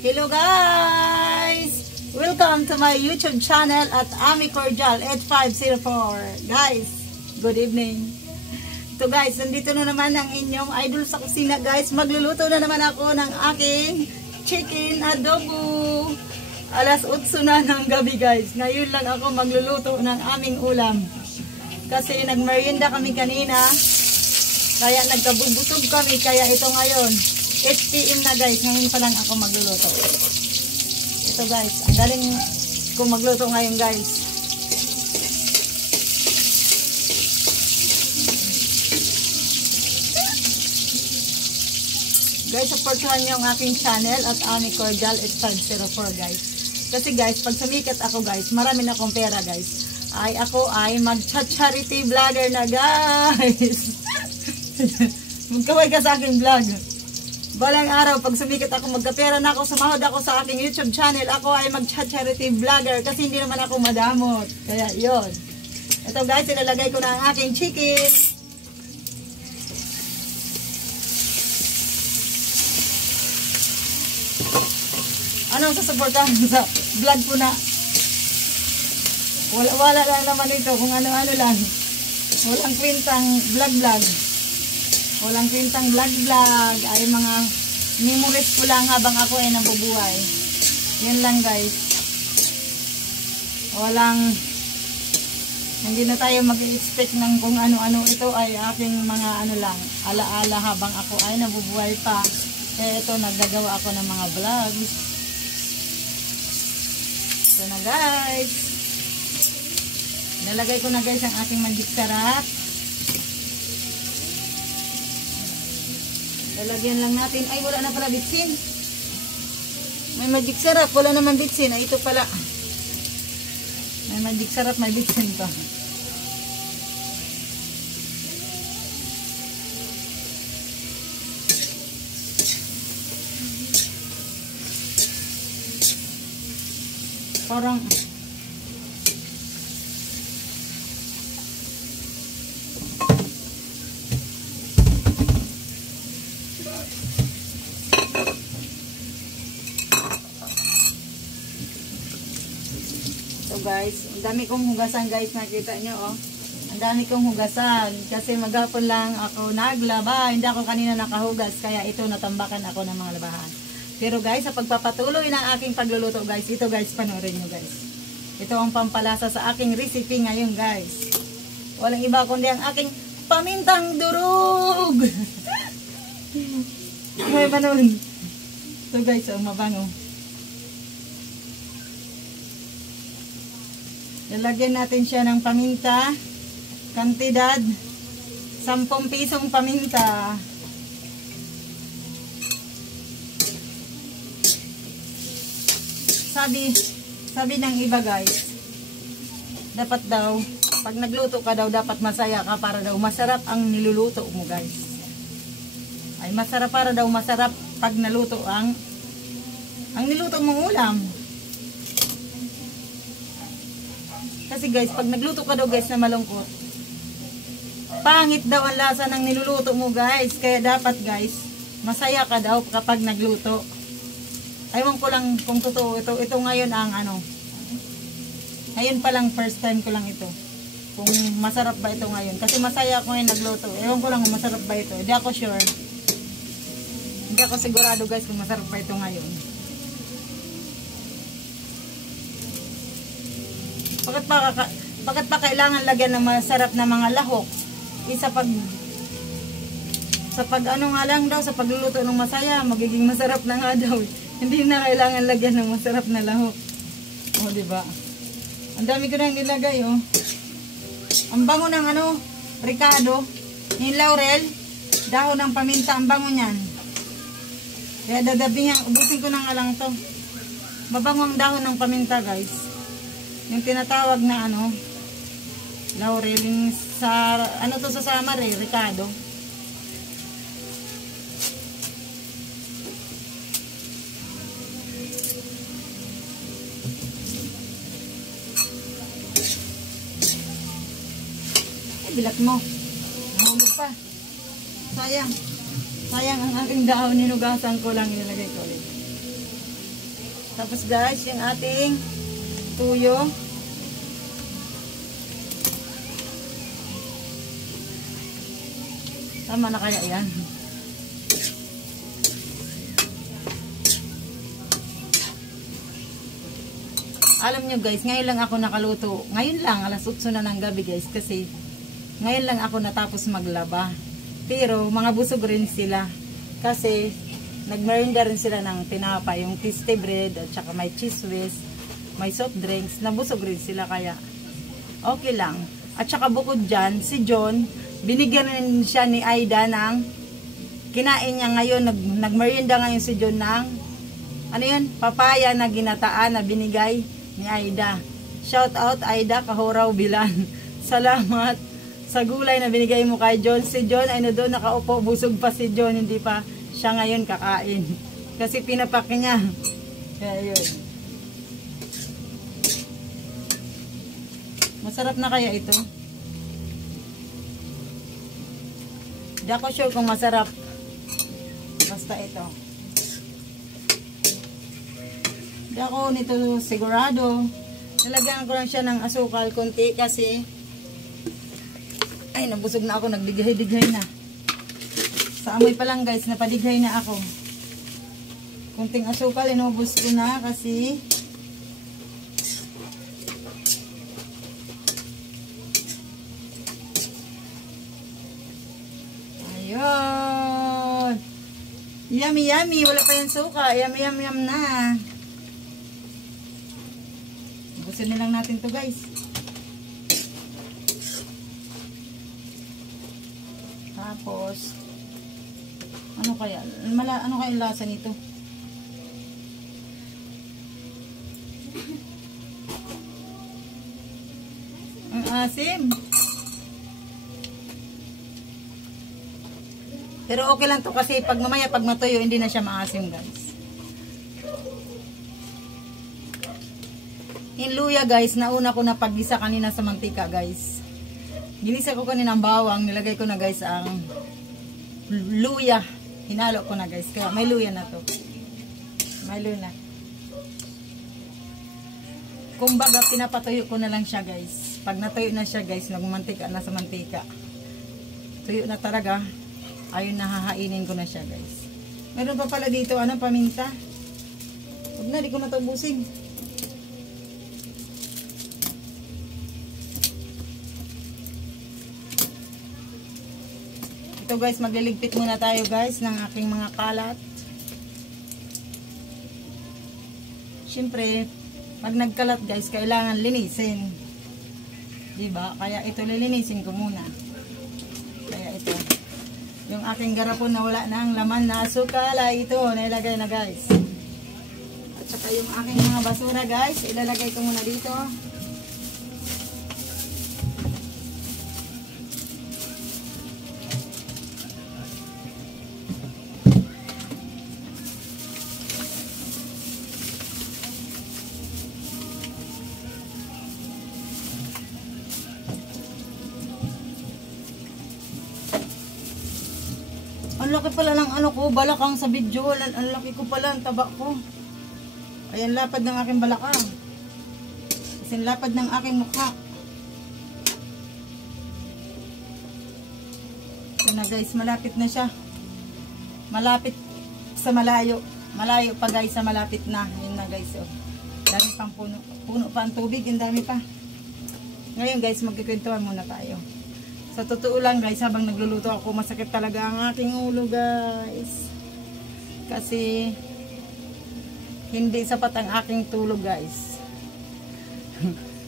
Hello guys! Welcome to my YouTube channel at Ami Cordial 8504. Guys, good evening. Ito guys, nandito na naman ang inyong idol sa kusina guys. Magluluto na naman ako ng aking chicken adobo. Alas 8 na ng gabi guys. Ngayon lang ako magluluto ng aming ulam. Kasi nagmerienda kami kanina. Kaya nagkabubusog kami. Kaya ito ngayon. 8 PM na guys, ngayon pa lang ako magluluto. Ito guys, ang galing kong magluto ngayon guys. Guys, supportahan niyo ang aking channel at Ami Cordial 8504 guys. Kasi guys, pag sumikat ako guys, marami na akong pera guys. Ako ay mag-charity vlogger na guys. Magkaway ka sa aking vlog. Balang araw, pag sumikat ako, magkapera na ako, sumahod ako sa aking YouTube channel, ako ay mag-charity vlogger kasi hindi naman ako madamot. Kaya, yon. Ito guys, ilalagay ko na ang aking chicken. Anong susuportahan sa vlog ko na? Wala lang naman ito, kung ano-ano lang. Walang kwentang vlog. Walang kwentang vlog ay mga memories ko lang habang ako ay nabubuhay. Yan lang guys. Hindi na tayo mag-expect ng kung ano-ano. Ito ay aking mga ala-ala habang ako ay nabubuhay pa. Kaya ito, naggagawa ako ng mga vlogs. Ito na guys. Nalagay ko na guys ang aking magic sarap. Lalagyan lang natin. Ay, wala na pala bitsin. May magic sarap. Wala naman bitsin. Ay, ito pala. May magic sarap. May bitsin pa. Parang guys, ang dami kong hugasan guys, nakita nyo oh. Ang dami kong hugasan kasi maghapon lang ako naglaba, hindi ako kanina nakahugas, kaya ito natambakan ako ng mga labahan. Pero guys, sa pagpapatuloy ng aking pagluluto guys, ito guys, panoorin nyo guys. Ito ang pampalasa sa aking recipe ngayon guys. Walang iba kundi ang aking pamintang durog. May panoorin. Ito guys, oh, mabango. Lalagyan natin siya ng paminta. Kantidad 10 pisong paminta. Sabi ng iba guys, dapat daw pag nagluto ka daw dapat masaya ka para daw masarap ang niluluto mo guys. Ay masarap para daw masarap pag naluto ang niluto mong ulam. Kasi guys, pag nagluto ka daw guys na malungkot, pangit daw ang lasa ng niluluto mo guys. Kaya dapat guys, masaya ka daw kapag nagluto. Aywan ko lang kung totoo ito. Ito ngayon ang ngayon pa lang first time ko lang ito. Kung masarap ba ito ngayon. Kasi masaya ako ngayon nagluto. Ewan ko lang kung masarap ba ito. Hindi ako sure. Hindi ako sigurado guys kung masarap ba ito ngayon. Bakit pa kailangan lagyan ng masarap na mga lahok? Sa pag ano nga lang daw, sa pagluluto ng masaya, magiging masarap na nga daw. Hindi na kailangan lagyan ng masarap na lahok. O, diba? Ang dami ko nang nilagay, oh. Ang bango ng ricado, yung laurel, dahon ng paminta, ang bango niyan. Kaya dadabingan, ubusin ko na nga lang to. Mabango ang dahon ng paminta, guys. Yung tinatawag na laurel, yung sa to sa Samar ricado. Bilat mo. Nahulog pa. Sayang. Sayang ang aking dahon, ninugasan ko lang, nilagay ko ulit. Tapos guys, yung ating tuyo. Tama na kaya yan? Alam nyo guys, ngayon lang ako nakaluto. Ngayon lang, alas 8 na ng gabi guys. Kasi ngayon lang ako natapos maglaba. Pero mga busog rin sila. Kasi nagmerinda rin sila ng tinapay. Yung tasty bread at saka may cheese whiz, may soft drinks. Nabusog rin sila kaya okay lang. At saka bukod dyan, si John, binigyan rin siya ni Aida ng kinain niya ngayon. Nagmerinda ngayon si John ng ano yun? Papaya na ginataan na binigay ni Aida. Shout out Aida Kahuraw Bilan. Salamat sa gulay na binigay mo kay John. Si John ay na doon nakaupo, busog pa si John, hindi pa siya ngayon kakain. Kasi pinapak niya. Kaya yun. Masarap na kaya ito? Hindi ako sure kung masarap. Basta ito. Hindi ako nito sigurado. Nalagyan ko lang siya ng asukal konti kasi ay nabusog na ako, nagdighay-dighay na. Sa amoy pa lang guys, napadighay na ako. Kunting asukal, inubos ko na kasi ayun. Yummy yummy, wala pa yung suka. Yummy yum yum na. Ubusin na lang natin to guys. Tapos ano kaya? Ano kaya lasa nito? Ang asim. Pero okay lang to kasi pag mamaya pag matuyo hindi na siya maasim guys. Yung luya guys, nauna ko na paggisa kanina sa mantika guys. Ginisa ko kanina ang bawang, nilagay ko na guys ang luya. Hinalo ko na guys, kaya may luya na to. May luya na. Kumbaga pinapatuyo ko na lang siya guys. Pag natuyo na siya guys, nagmantika na sa mantika. Tuyo na talaga. Ayun, nahahainin ko na siya guys. Meron pa pala dito, paminta. Huwag na, di ko na ito ubusin. Ito guys, magliligpit muna tayo guys ng aking mga kalat. Siyempre, pag nagkalat guys, kailangan linisin. Diba? Kaya ito lilinisin ko muna. Kaya ito. Yung aking garapon na wala na ang laman na asukal ay ito, nailagay na guys. At saka yung aking mga basura guys, ilalagay ko muna dito. Ang laki pala ng balakang sa video. Ang laki ko pala, ang taba ko. Ayan, lapad ng aking balakang. Kasi lapad ng aking mukha. Ito na guys, malapit na siya. Malapit sa malayo. Malayo pa guys sa malapit na. Yun na guys. Oh. Dami pang puno. Puno pa ang tubig. Ang dami pa. Ngayon guys, magkikwentuhan muna tayo. Sa totoo lang guys, habang nagluluto ako, masakit talaga ang aking ulo guys. Kasi hindi sapat ang aking tulog guys.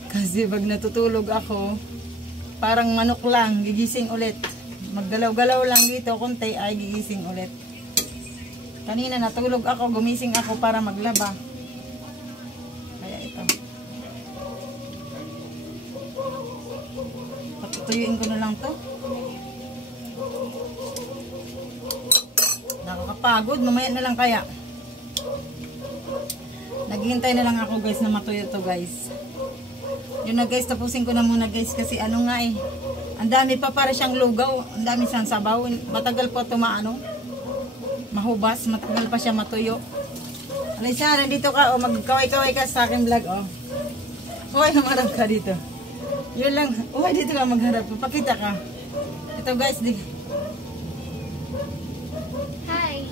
Kasi pag natutulog ako, parang manok lang, gigising ulit. Maggalaw-galaw lang dito, konti ay gigising ulit. Kanina natulog ako, gumising ako para maglaba. Kaya ito. Patutuyuin ko na lang to. Nakakapagod, mamaya na lang kaya. Naghihintay na lang ako guys na matuyo to guys. Yun na guys, tapusin ko na muna guys kasi ano nga eh. Ang dami pa para siyang lugaw, ang dami siyang sabaw. Matagal pa ito mahubas, matagal pa siya matuyo. Alisa, nandito ka. O, magkaway-kaway ka sa aking vlog. O. Huwag namarap ka dito. Yun lang. Huwag dito ka magharap. Papakita ka. Ito guys. Hi.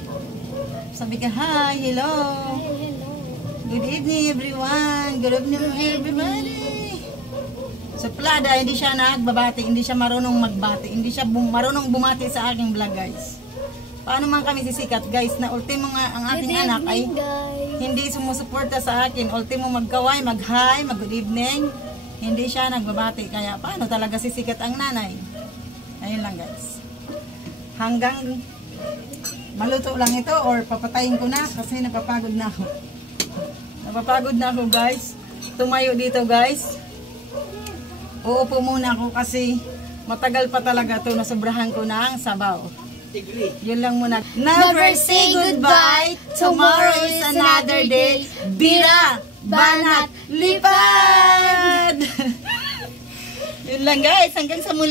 Sabi ka, hi, hello. Hi, hello. Good evening everyone. Good evening everybody. So Plada, hindi siya nagbabati, hindi siya marunong magbati, hindi siya marunong bumati sa aking vlog guys. Paano man kami sisikat guys na ultimo nga ang ating anak ay hindi sumusuporta sa akin. Ultimo magkaway, mag-hi, mag-good evening. Hindi siya nagbabati. Kaya paano talaga sisikat ang nanay? Ayun lang guys. Hanggang maluto lang ito or papatayin ko na kasi napapagod na ako. Napapagod na ako guys. Tumayo dito guys. Uupo muna ako kasi matagal pa talaga ito. Nasobrahan ko na ang sabaw. Yun lang muna. Never say goodbye. Tomorrow is another day. Bira, banat, lipad! Yun lang guys. Hanggang sa muli.